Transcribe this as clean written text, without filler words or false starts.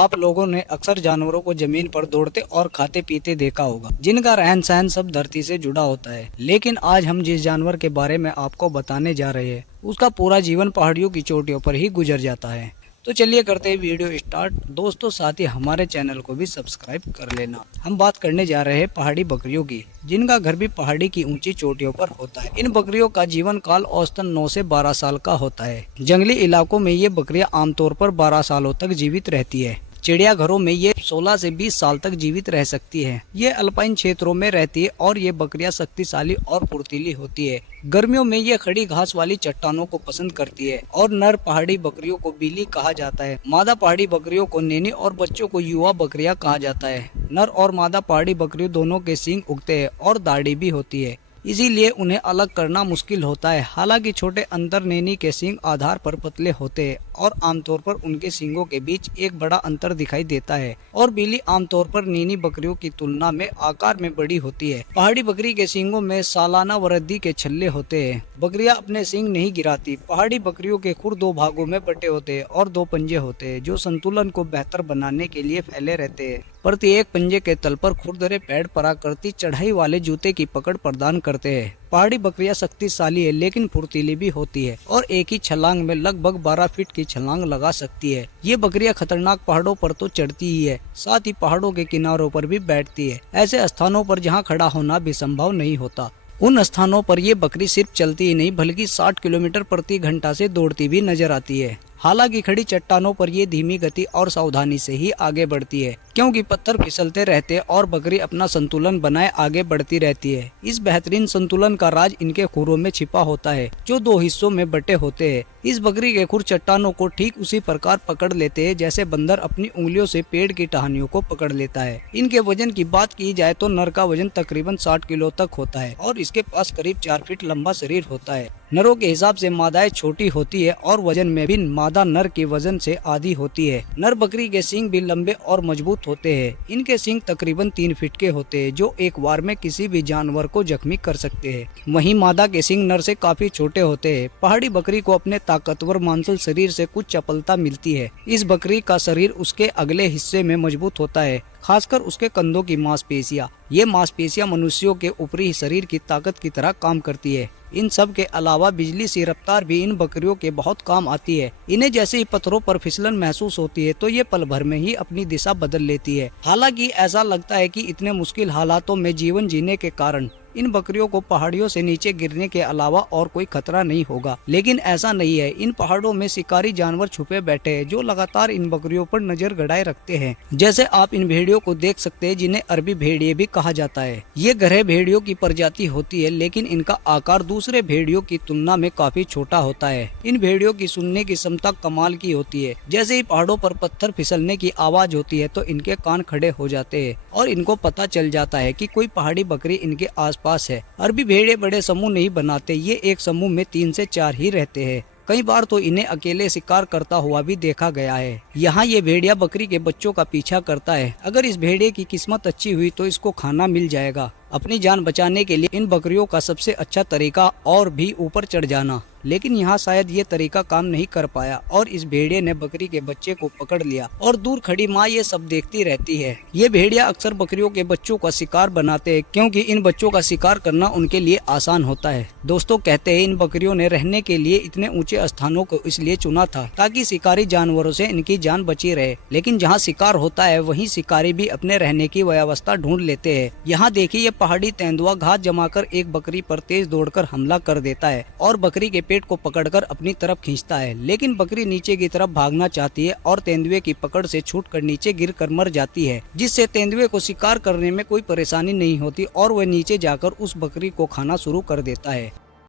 आप लोगों ने अक्सर जानवरों को जमीन पर दौड़ते और खाते पीते देखा होगा, जिनका रहन सहन सब धरती से जुड़ा होता है। लेकिन आज हम जिस जानवर के बारे में आपको बताने जा रहे हैं, उसका पूरा जीवन पहाड़ियों की चोटियों पर ही गुजर जाता है। तो चलिए करते हैं वीडियो स्टार्ट। दोस्तों, साथ ही हमारे चैनल को भी सब्सक्राइब कर लेना। हम बात करने जा रहे हैं पहाड़ी बकरियों की, जिनका घर भी पहाड़ी की ऊंची चोटियों पर होता है। इन बकरियों का जीवन काल औसतन 9 से 12 साल का होता है। जंगली इलाकों में ये बकरियां आमतौर पर 12 सालों तक जीवित रहती है। चिड़ियाघरों में ये 16 से 20 साल तक जीवित रह सकती है। ये अल्पाइन क्षेत्रों में रहती है और ये बकरियां शक्तिशाली और फुर्तीली होती है। गर्मियों में ये खड़ी घास वाली चट्टानों को पसंद करती है और नर पहाड़ी बकरियों को बीली कहा जाता है। मादा पहाड़ी बकरियों को नैनी और बच्चों को युवा बकरियां कहा जाता है। नर और मादा पहाड़ी बकरियों दोनों के सींग उगते हैं और दाढ़ी भी होती है, इसीलिए उन्हें अलग करना मुश्किल होता है। हालांकि छोटे अंतर नैनी के सींग आधार पर पतले होते हैं और आमतौर पर उनके सींगों के बीच एक बड़ा अंतर दिखाई देता है और बीली आमतौर पर नैनी बकरियों की तुलना में आकार में बड़ी होती है। पहाड़ी बकरी के सींगों में सालाना वृद्धि के छल्ले होते हैं। बकरियां अपने सींग नहीं गिराती। पहाड़ी बकरियों के खुर 2 भागों में बटे होते हैं और 2 पंजे होते हैं, जो संतुलन को बेहतर बनाने के लिए फैले रहते हैं। प्रत्येक पंजे के तल पर खुरदरे पैड पराकृति चढ़ाई वाले जूते की पकड़ प्रदान करते हैं। पहाड़ी बकरियां शक्तिशाली है लेकिन फुर्तीली भी होती है और एक ही छलांग में लगभग 12 फीट की छलांग लगा सकती है। ये बकरियां खतरनाक पहाड़ों पर तो चढ़ती ही है, साथ ही पहाड़ों के किनारों पर भी बैठती है, ऐसे स्थानों पर जहां खड़ा होना भी संभव नहीं होता। उन स्थानों पर ये बकरी सिर्फ चलती ही नहीं बल्कि 60 किलोमीटर प्रति घंटा से दौड़ती भी नजर आती है। हालांकि खड़ी चट्टानों पर ये धीमी गति और सावधानी से ही आगे बढ़ती है, क्योंकि पत्थर फिसलते रहते हैं और बकरी अपना संतुलन बनाए आगे बढ़ती रहती है। इस बेहतरीन संतुलन का राज इनके खुरों में छिपा होता है, जो 2 हिस्सों में बटे होते हैं। इस बकरी के खुर चट्टानों को ठीक उसी प्रकार पकड़ लेते हैं जैसे बंदर अपनी उंगलियों से पेड़ की टहनियों को पकड़ लेता है। इनके वजन की बात की जाए तो नर का वजन तकरीबन 60 किलो तक होता है और इसके पास करीब 4 फीट लंबा शरीर होता है। नरों के हिसाब से मादाएं छोटी होती है और वजन में भी मादा नर के वजन से आधी होती है। नर बकरी के सींग भी लंबे और मजबूत होते हैं। इनके सींग तकरीबन 3 फीट के होते हैं, जो एक बार में किसी भी जानवर को जख्मी कर सकते हैं। वहीं मादा के सींग नर से काफी छोटे होते हैं। पहाड़ी बकरी को अपने ताकतवर मांसल शरीर से कुछ चपलता मिलती है। इस बकरी का शरीर उसके अगले हिस्से में मजबूत होता है, खासकर उसके कंधों की मांसपेशियां। ये मांसपेशियां मनुष्यों के ऊपरी शरीर की ताकत की तरह काम करती है। इन सब के अलावा बिजली सी रफ्तार भी इन बकरियों के बहुत काम आती है। इन्हें जैसे ही पत्थरों पर फिसलन महसूस होती है तो ये पल भर में ही अपनी दिशा बदल लेती है। हालांकि ऐसा लगता है कि इतने मुश्किल हालातों में जीवन जीने के कारण इन बकरियों को पहाड़ियों से नीचे गिरने के अलावा और कोई खतरा नहीं होगा, लेकिन ऐसा नहीं है। इन पहाड़ों में शिकारी जानवर छुपे बैठे हैं, जो लगातार इन बकरियों पर नजर गड़ाए रखते हैं। जैसे आप इन भेड़ियों को देख सकते हैं, जिन्हें अरबी भेड़िए भी कहा जाता है। ये घरे भेड़ियों की प्रजाति होती है, लेकिन इनका आकार दूसरे भेड़ियों की तुलना में काफी छोटा होता है। इन भेड़ियों की सुनने की क्षमता कमाल की होती है। जैसे ही पहाड़ों पर पत्थर फिसलने की आवाज होती है तो इनके कान खड़े हो जाते हैं और इनको पता चल जाता है कि कोई पहाड़ी बकरी इनके पास है। अरबी भेड़िए बड़े समूह नहीं बनाते, ये एक समूह में 3 से 4 ही रहते हैं। कई बार तो इन्हें अकेले शिकार करता हुआ भी देखा गया है। यहाँ ये भेड़िया बकरी के बच्चों का पीछा करता है। अगर इस भेड़िए की किस्मत अच्छी हुई तो इसको खाना मिल जाएगा। अपनी जान बचाने के लिए इन बकरियों का सबसे अच्छा तरीका और भी ऊपर चढ़ जाना, लेकिन यहाँ शायद ये तरीका काम नहीं कर पाया और इस भेड़िए ने बकरी के बच्चे को पकड़ लिया और दूर खड़ी माँ ये सब देखती रहती है। ये भेड़िया अक्सर बकरियों के बच्चों का शिकार बनाते हैं, क्योंकि इन बच्चों का शिकार करना उनके लिए आसान होता है। दोस्तों, कहते हैं इन बकरियों ने रहने के लिए इतने ऊंचे स्थानों को इसलिए चुना था ताकि शिकारी जानवरों से इनकी जान बची रहे। लेकिन जहाँ शिकार होता है वहीं शिकारी भी अपने रहने की व्यवस्था ढूंढ लेते हैं। यहाँ देखिए, पहाड़ी तेंदुआ घास जमाकर एक बकरी पर तेज दौड़कर हमला कर देता है और बकरी के पेट को पकड़कर अपनी तरफ खींचता है। लेकिन बकरी नीचे की तरफ भागना चाहती है और तेंदुए की पकड़ से छूटकर नीचे गिरकर मर जाती है, जिससे तेंदुए को शिकार करने में कोई परेशानी नहीं होती और वह नीचे जाकर उस बकरी को खाना शुरू कर देता है।